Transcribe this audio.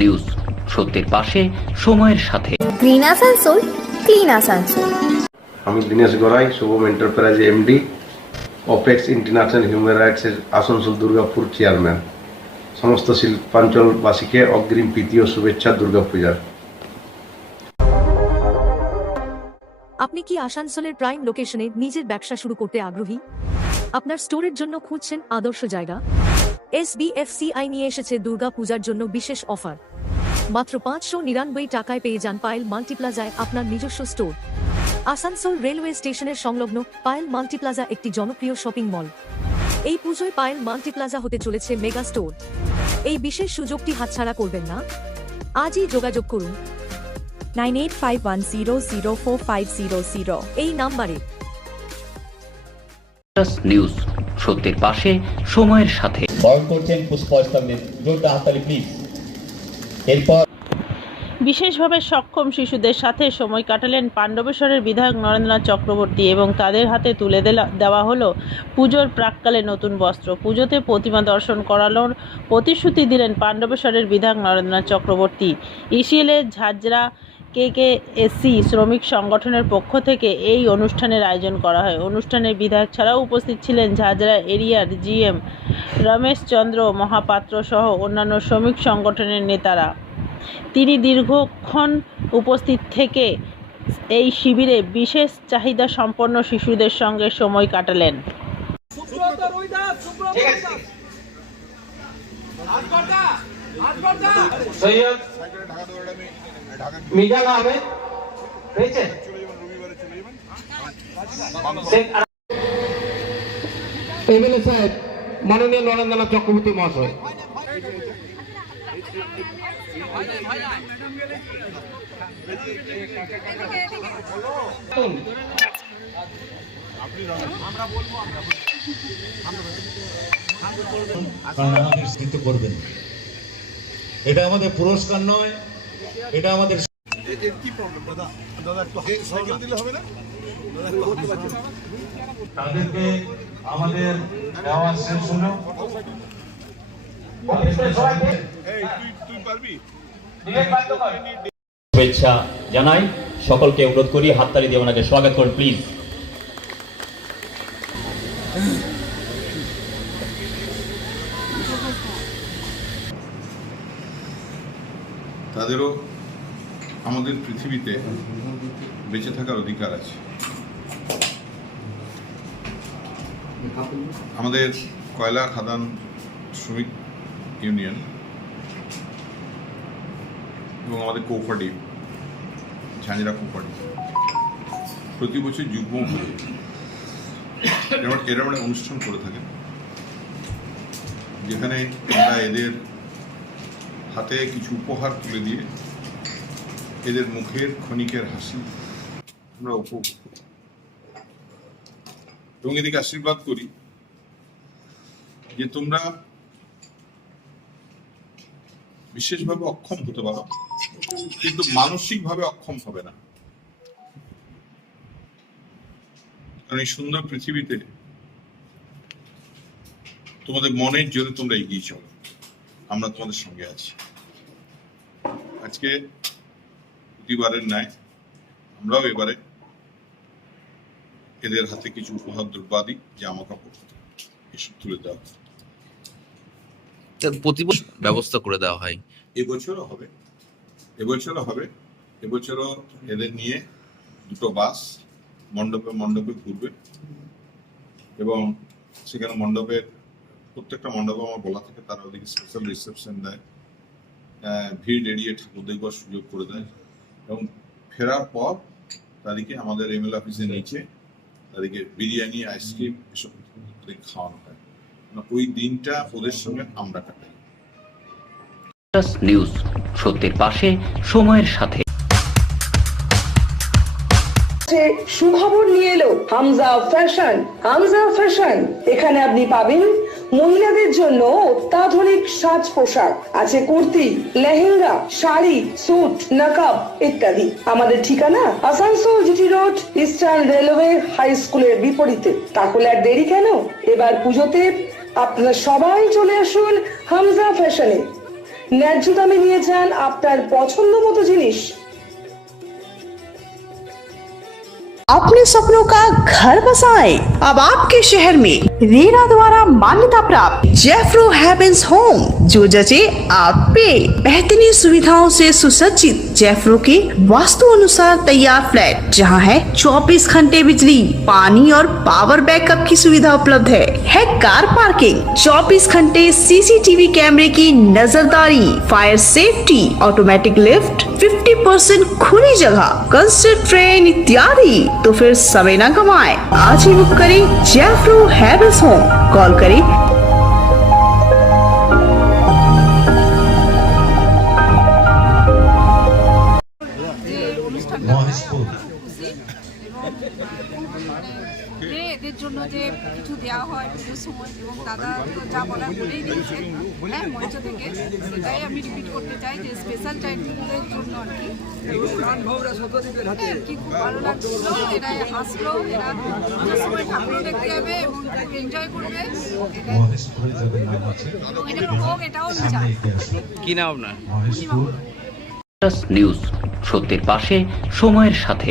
News, সত্যের পাশে, সময়ের সাথে। Green Asansol, clean Asansol. আমি Dinesh Garai, Shubham enterprise MD, apex international human রাইটসের আসানসোল দুর্গাপুর চেয়ারম্যান। সমস্ত শিল্পাঞ্চলবাসীকে অগ্রিম প্রীতি ও শুভেচ্ছা দুর্গাপূজার। আপনি কি আসানসোলের প্রাইম লোকেশনে নিজের ব্যবসা শুরু করতে আগ্রহী? আপনার স্টোরের জন্য খুঁজছেন আদর্শ জায়গা? SBFCI নিয়ে এসেছে দুর্গা পূজার জন্য বিশেষ অফার। মাত্র 599 টাকায় পেয়ে যান পায়েল মাল্টিপ্লাজায় আপনার নিজস্ব স্টোর। আসানসোল রেলওয়ে স্টেশনের সংলগ্ন পায়েল মাল্টিপ্লাজা একটি জনপ্রিয় শপিং মল। এই পুজোয় পায়েল মাল্টিপ্লাজা হতে চলেছে মেগা স্টোর। এই বিশেষ সুযোগটি হাতছাড়া করবেন না। আজই যোগাযোগ করুন 9851004500 এই নাম্বারে। নিউজ, সত্যের পাশে, সময়ের সাথে। বরণ করছেন পুষ্পস্তম্ভ, জোরদার হাততালি প্লিজ। এরপর বিশেষভাবে সক্ষম শিশুদের সাথে সময় কাটালেন পাণ্ডবেশ্বরের বিধায়ক নরেন্দ্রনাথ চক্রবর্তী এবং তাদের হাতে তুলে দেওয়া হলো পুজোর প্রাক্কালে নতুন বস্ত্র। পুজোতে প্রতিমা দর্শন করানোর প্রতিশ্রুতি দিলেন পাণ্ডবেশ্বরের বিধায়ক নরেন্দ্রনাথ চক্রবর্তী। ইসিএলের ঝাঁঝরা KKSC শ্রমিক সংগঠনের পক্ষ থেকে এই অনুষ্ঠানের আয়োজন করা হয়। অনুষ্ঠানে বিধায়ক ছাড়াও উপস্থিত ছিলেন ঝাঁঝরা এরিয়ার GM রমেশ চন্দ্র মহাপাত্র সহ অন্যান্য শ্রমিক সংগঠনের নেতারা। তিনি দীর্ঘক্ষণ উপস্থিত থেকে এই শিবিরে বিশেষ চাহিদা সম্পন্ন শিশুদের সঙ্গে সময় কাটালেন। MLA সাহেব মাননীয় নরেন্দ্রনাথ চক্রবর্তী মহাশয়, আমাদের স্মৃত করবেন। এটা আমাদের পুরস্কার নয়, এটা আমাদের তাদেরকে আমাদের দেওয়া শেষ হলো। শুভেচ্ছা জানাই সকলকে, অনুরোধ করি হাততালি দিয়ে ওনাকে স্বাগত করুন প্লিজ। তাদেরও আমাদের পৃথিবীতে বেঁচে থাকার অধিকার আছে। আমাদের কয়লা খাদান শ্রমিক ইউনিয়ন এবং আমাদের কোঅপারেটিভ ঝাঁঝরা কোঅপারেটিভ প্রতি বছর যুগ্মভাবে এরকম একটা অনুষ্ঠান করে থাকেন, যেখানে আমরা এদের হাতে কিছু উপহার তুলে দিয়ে এদের মুখের ক্ষণিকের হাসি আমরা উপভোগ করি এবং এদিকে আশীর্বাদ করি যে তোমরা বিশেষভাবে অক্ষম হতে পারো, কিন্তু মানসিকভাবে অক্ষম হবে না। কারণ এই সুন্দর পৃথিবীতে তোমাদের মনের জোরে তোমরা এগিয়ে চলো, আমরা তোমাদের সঙ্গে আছি। আজকে প্রতিবারের ন্যায় আমরাও এবারে এদের হাতে কিছু উপহার দ্রব্যাদি, জামা কাপড় এসব তুলে দেওয়া প্রতি বছর ব্যবস্থা করে দেওয়া হয়। এবছরও হবে। এবছরও এদের নিয়ে দুটো বাস মণ্ডপে ঘুরবে এবং সেখানে প্রত্যেকটা মণ্ডপে আমার বলা থেকে তারা ওদিকে স্পেশাল রিসেপশন দেয়, ভিড় এড়িয়ে ঠাকুর দেখবার সুযোগ করে দেয় এবং ফেরার পর তাদেরকে আমাদের MLA অফিসের নিচে তাদেরকে বিরিয়ানি, আইসক্রিম এসব খাওয়ানো হয়। ওই দিনটা ওদের সঙ্গে আমরা কাটাই। নিউজ, সত্যের পাশে, সময়ের সাথে। সুখবর নিয়ে এলো হামজা ফ্যাশন। এখানে আপনি পাবেন মহিলাদের জন্য অত্যাধুনিক সাজ পোশাক, আছে কুর্তি, লেহেঙ্গা, শাড়ি, স্যুট, নকাব ইত্যাদি। আমাদের ঠিকানা Asansol GT road, eastern railway high স্কুলের বিপরীতে। তাহলে আর দেরি কেন, এবার পুজোতে আপনারা সবাই চলে আসুন হামজা ফ্যাশনে। ন্যায্য দামে নিয়ে যান আপনার পছন্দ মতো জিনিস। अपने सपनों का घर बसाएं। अब आपके शहर में रेरा द्वारा मान्यता प्राप्त जेफ्रो हेवेंस होम, जो जचे आप पे। बेहतरीन सुविधाओं से सुसज्जित जेफ्रो के वास्तु अनुसार तैयार फ्लैट, जहां है 24 घंटे बिजली, पानी और पावर बैकअप की सुविधा उपलब्ध है कार पार्किंग, 24 घंटे सीसीटीवी कैमरे की नजरदारी, फायर सेफ्टी, ऑटोमेटिक लिफ्ट, 50% खुली जगह, कंसर्ट ट्रेन इत्यादि। तो फिर समय न गवाएं, आज ही बुक करें जेफ्रो हेवेंस होम। कॉल करें এদের জন্য যে কিছু দেওয়া হয় পুজোর সময়, এবং দাদা তো যা বলার বলেই দিয়েছে হ্যাঁ মঞ্চ থেকে, সেটাই আমি রিপিট করতে চাই যে স্পেশাল চাইল্ডদের জন্য আর কি খুব ভালো লাগছিল। এরা আসলো, এরা পুজোর সময় ঠাকুরও দেখতে যাবে এবং এনজয় করবে, এবং এটা হোক এটাও চাই। কি নাম আপনার? নিউজ, সত্যের পাশে সময়ের সাথে।